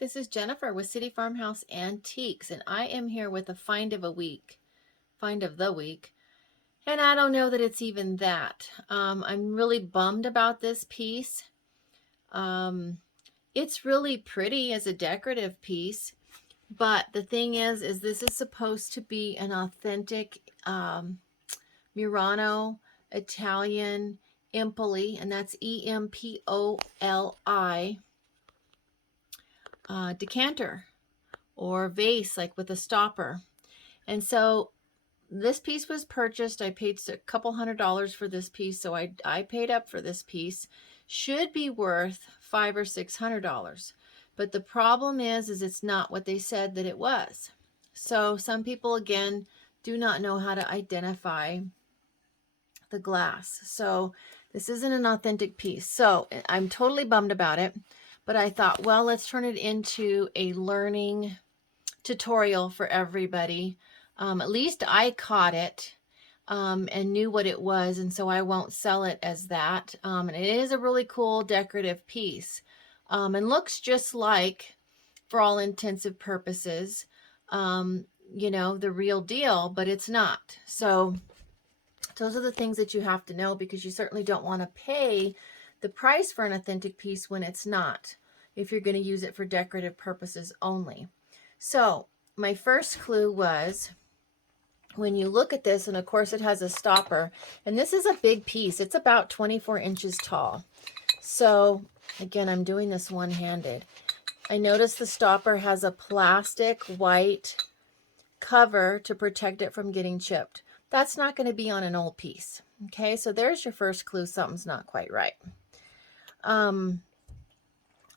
this is Jennifer with City Farmhouse Antiques, and I am here with a find of the week. And I don't know that it's even that. I'm really bummed about this piece. It's really pretty as a decorative piece, but the thing is this is supposed to be an authentic Murano Italian Empoli, and that's Empoli. Decanter or vase, like with a stopper. And so this piece was purchased. I paid a couple $100 for this piece, so I paid up for this piece. Should be worth $500 or $600, but the problem is it's not what they said that it was. So some people, again, do not know how to identify the glass. So this isn't an authentic piece. So I'm totally bummed about it. But I thought, well, let's turn it into a learning tutorial for everybody. At least I caught it and knew what it was, and so I won't sell it as that. And it is a really cool decorative piece and looks just like, for all intensive purposes, the real deal, but it's not. So those are the things that you have to know, because you certainly don't want to pay the price for an authentic piece when it's not, if you're going to use it for decorative purposes only. So my first clue was, when you look at this, and of course it has a stopper, and this is a big piece. It's about 24 inches tall. So again, I'm doing this one-handed. I noticed the stopper has a plastic white cover to protect it from getting chipped. That's not going to be on an old piece. Okay, so there's your first clue. Something's not quite right.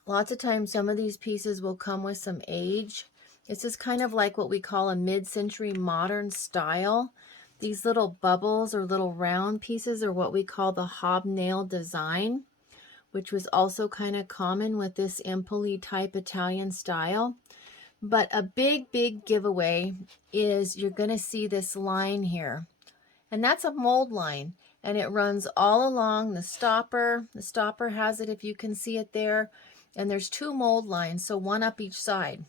Lots of times some of these pieces will come with some age. This is kind of like what we call a mid-century modern style. These little bubbles or little round pieces are what we call the hobnail design, which was also kind of common with this Empoli type Italian style. But a big giveaway is you're going to see this line here. And that's a mold line. And it runs all along the stopper. The stopper has it, if you can see it there. And there's two mold lines, so one up each side.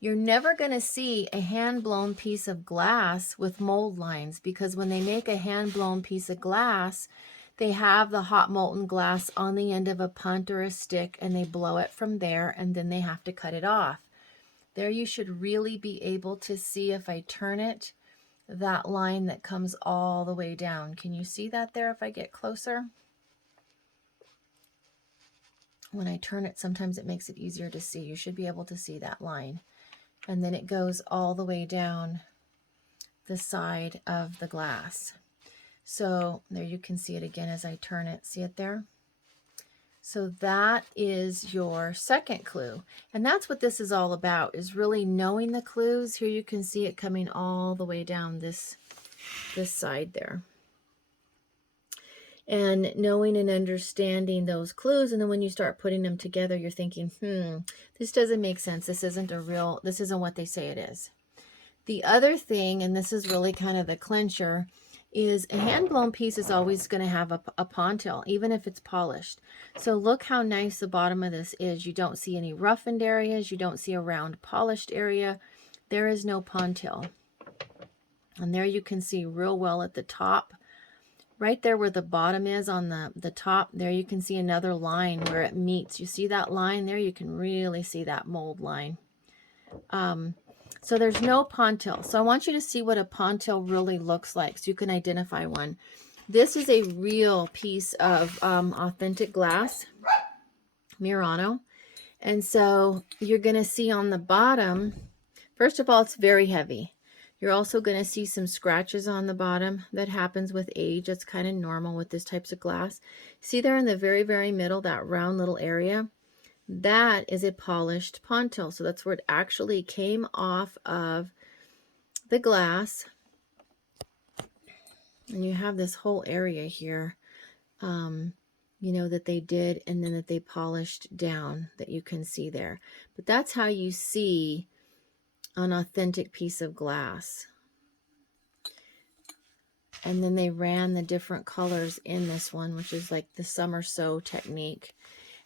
You're never going to see a hand-blown piece of glass with mold lines, because when they make a hand-blown piece of glass, they have the hot molten glass on the end of a punt or a stick, and they blow it from there, and then they have to cut it off. There you should really be able to see, if I turn it, that line that comes all the way down. Can you see that there if I get closer? When I turn it, sometimes it makes it easier to see. You should be able to see that line. And then it goes all the way down the side of the glass. So there you can see it again as I turn it. See it there? So that is your second clue. And that's what this is all about, is really knowing the clues. Here you can see it coming all the way down this side there. And knowing and understanding those clues, and then when you start putting them together, you're thinking, this doesn't make sense. This isn't what they say it is. The other thing, and this is really kind of the clincher, is a hand-blown piece is always going to have a pontil, even if it's polished. So look how nice the bottom of this is. You don't see any roughened areas. You don't see a round polished area. There is no pontil. And there you can see real well at the top. Right there where the bottom is on the top, there you can see another line where it meets. You see that line there? You can really see that mold line. So there's no pontil. So I want you to see what a pontil really looks like so you can identify one. This is a real piece of authentic glass, Murano. And so you're going to see on the bottom, first of all, it's very heavy. You're also going to see some scratches on the bottom. That happens with age. It's kind of normal with this types of glass. See there in the very middle, that round little area? That is a polished pontil. So that's where it actually came off of the glass. And you have this whole area here, that they did, and then that they polished down, that you can see there. But that's how you see an authentic piece of glass. And then they ran the different colors in this one, which is like the summer sew technique.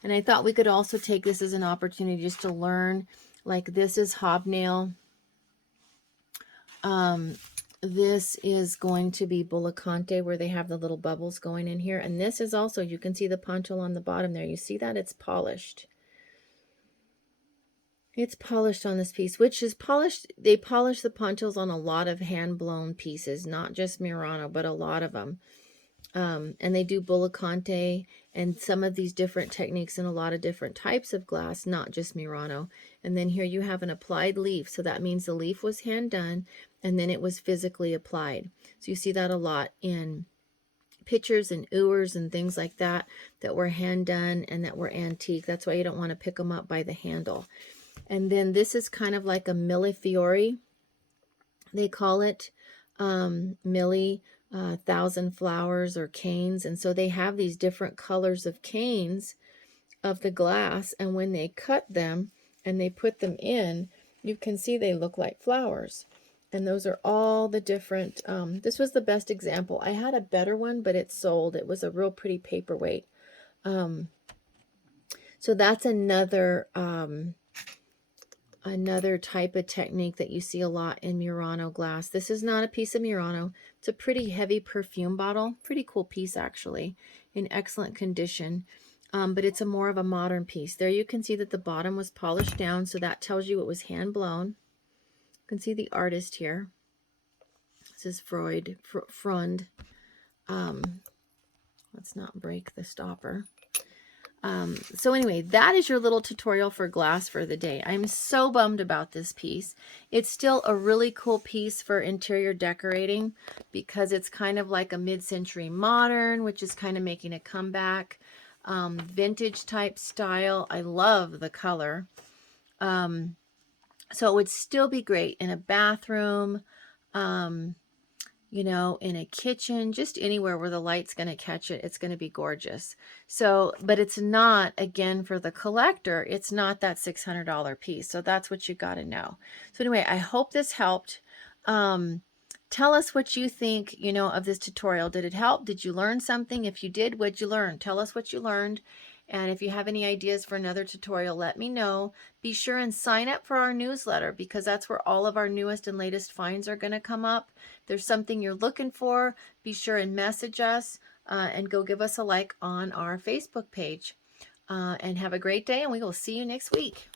And I thought we could also take this as an opportunity just to learn, like this is hobnail. This is going to be Decanter, where they have the little bubbles going in here. And this is also, you can see the poncho on the bottom there. You see that? It's polished. It's polished on this piece, which is polished. They polish the ponchos on a lot of hand-blown pieces, not just Murano, but a lot of them. And they do Decanter and some of these different techniques in a lot of different types of glass, not just Murano. And then here you have an applied leaf. So that means the leaf was hand done and then it was physically applied. So you see that a lot in pictures and ewers and things like that, that were hand done and that were antique. That's why you don't want to pick them up by the handle. And then this is kind of like a millefiori, they call it, milli, 1,000 flowers or canes. And so they have these different colors of canes of the glass. And when they cut them and they put them in, you can see they look like flowers. And those are all the different, this was the best example. I had a better one, but it sold. It was a real pretty paperweight. So that's another type of technique that you see a lot in Murano glass. This is not a piece of Murano. It's a pretty heavy perfume bottle. Pretty cool piece, actually, in excellent condition. But it's a more of a modern piece. There you can see that the bottom was polished down, so that tells you it was hand blown. You can see the artist here. This is Freund. Let's not break the stopper. So anyway, that is your little tutorial for glass for the day. I'm so bummed about this piece. It's still a really cool piece for interior decorating because it's kind of like a mid-century modern, which is kind of making a comeback. Vintage type style. I love the color. So it would still be great in a bathroom, you know, in a kitchen, just anywhere where the light's going to catch it. It's going to be gorgeous. So, but it's not, again, for the collector, it's not that $600 piece. So that's what you got to know. So anyway, I hope this helped. Tell us what you think, you know, of this tutorial. Did it help? Did you learn something? If you did, what'd you learn? Tell us what you learned. And if you have any ideas for another tutorial, let me know. Be sure and sign up for our newsletter because that's where all of our newest and latest finds are going to come up. If there's something you're looking for, be sure and message us and go give us a like on our Facebook page. And have a great day, and we will see you next week.